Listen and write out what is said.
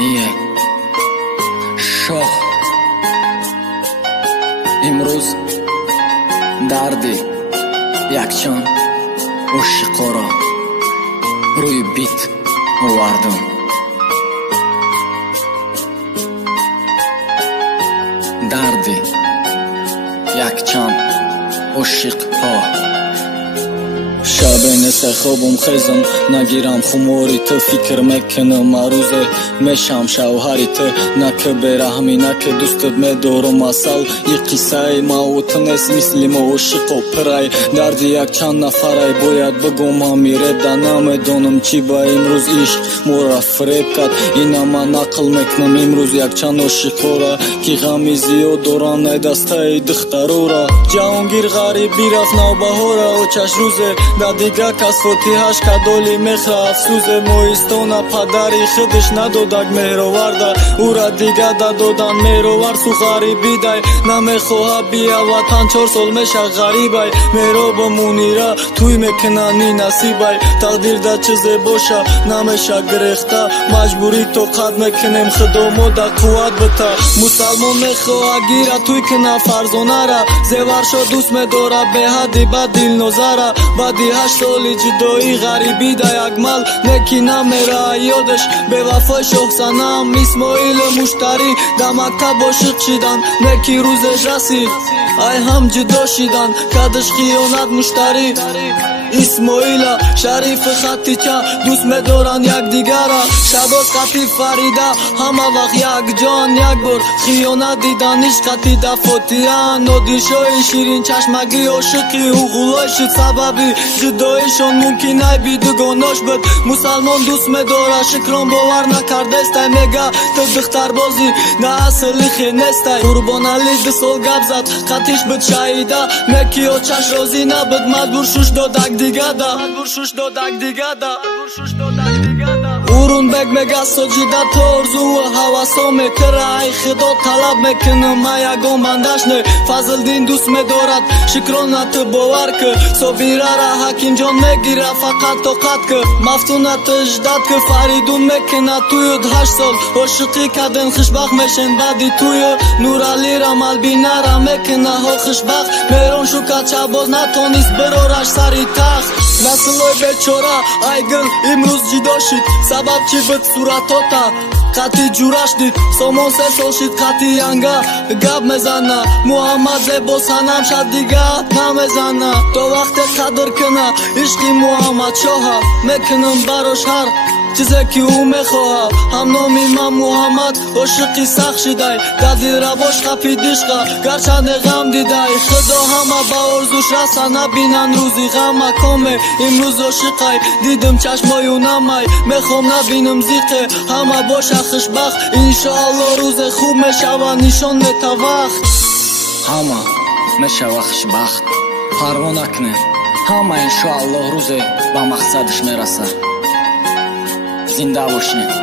Ие шоҳ имрӯз дарди якчон ошиқоро рӯи бит овардам. Дарди якчон ошиқҳо. Шабе несе хобум хезам нагирам хумори ту, фикр мекунам арӯзе мешам шавҳари ту. На ки бераҳмӣ, на ки дӯстат медорам асал. И қиссаи мавут нест мисли мо ошиқо пирай. Дарди якчанд нафарай бояд бигӯм ҳамиребда. Намедонам чӣ ба имрӯз ишқ мора фиреб кард. Ина ман нақл мекунам имрӯз якчанд ошиқора ки ғами зиёд доранд най дастаи духтарора. Ҷаҳонгир ғарибӣ рафт навбаҳора очаш рӯзе да дигар кас фотиҳаш кадоли мехра афсӯзе. Моҳистона падари худаш надодак меҳроварда, ӯра дигар да додан меҳровар су ғарибидай. Намехоҳад бия ватан 4 сол меша ғарибай. мероба мунира туй мекунани насибай. тақдир да чизе боша намеша гирехта, маҷбурӣ тоқат мекунем худомо да қувват бита. мусалмон мехоҳад гира туй куна фарзонара, зеваршо дӯст медора беҳади ба дилнозара. баъди 8 соли ҷудоӣ ғарибӣ да якмал неки намера ёдаш. бевафои шоҳсанам исмоили муштарӣ да мактаб ошиқ шидан неки рӯзеш расид ай ҳам ҷудо шидан кардаш хиёнат муштарӣ. исмоила шарифи хаттича дӯст медоранд якдигара. шабоз қати фарида ҳама вақт якҷон, як бор хиёнат дидан ишқати да фотиҳан. нодиршои ширинчашмагӣ ошиқи уғулой шуд, сабаби ҷудоишон мумкин ай бидугонош буд. мусалмон дӯст медора шукрон бовар накардестай, мега ту духтарбозӣ на асли хенестай. қурбонали 2 сол гап зад қатиш буд шаҳида, неки очаш розӣ набуд маҷбур шуш додак дигада. урунбек мега соҷида то орзуву ҳавасо метира. ай худо талаб мекунам ма ягон бандаш не. фазлдин дӯст медорад шукрона ту бовар ки, собирара ҳакимҷон мегира фақат тоқат ки. мафтунату ждат ки фаридун мекуна туюд 8 сол. ошиқӣ карден хушбахт мешен баъди тую. нуралира малбинара мекуна ҳо хушбахт. мерон шукат шабоз натонист бирораш сари тахт. наслҳои бечора ай гил имрӯз ҷудо шид, сабаб чӣ буд суратота қати ҷураш дид. сомон 3 сол шид қати янга гап мезана. муҳаммад зебо санам шад дига намезана. то вақте қадр куна ишқи муҳаммадшоҳа, мекунам барош ҳар чизе ки ӯ мехоҳа. ҳамноми ман муҳаммад ошиқи сахт шидай, дар дилрабош хапи дишқа гарчанде ғам дидай. худо ҳама ба орзуш раса набинан рӯзи ғам макоме. имрӯз ошиқай дидим чашмою намай, мехом набинам зиқе ҳама боша хушбахт. иншоалло рӯзе хуб мешава нишон мета вақт. ҳама мешава хушбахт, парво накунем. ҳама иншоалло рӯзе ба мақсадаш мераса. зинда бошем.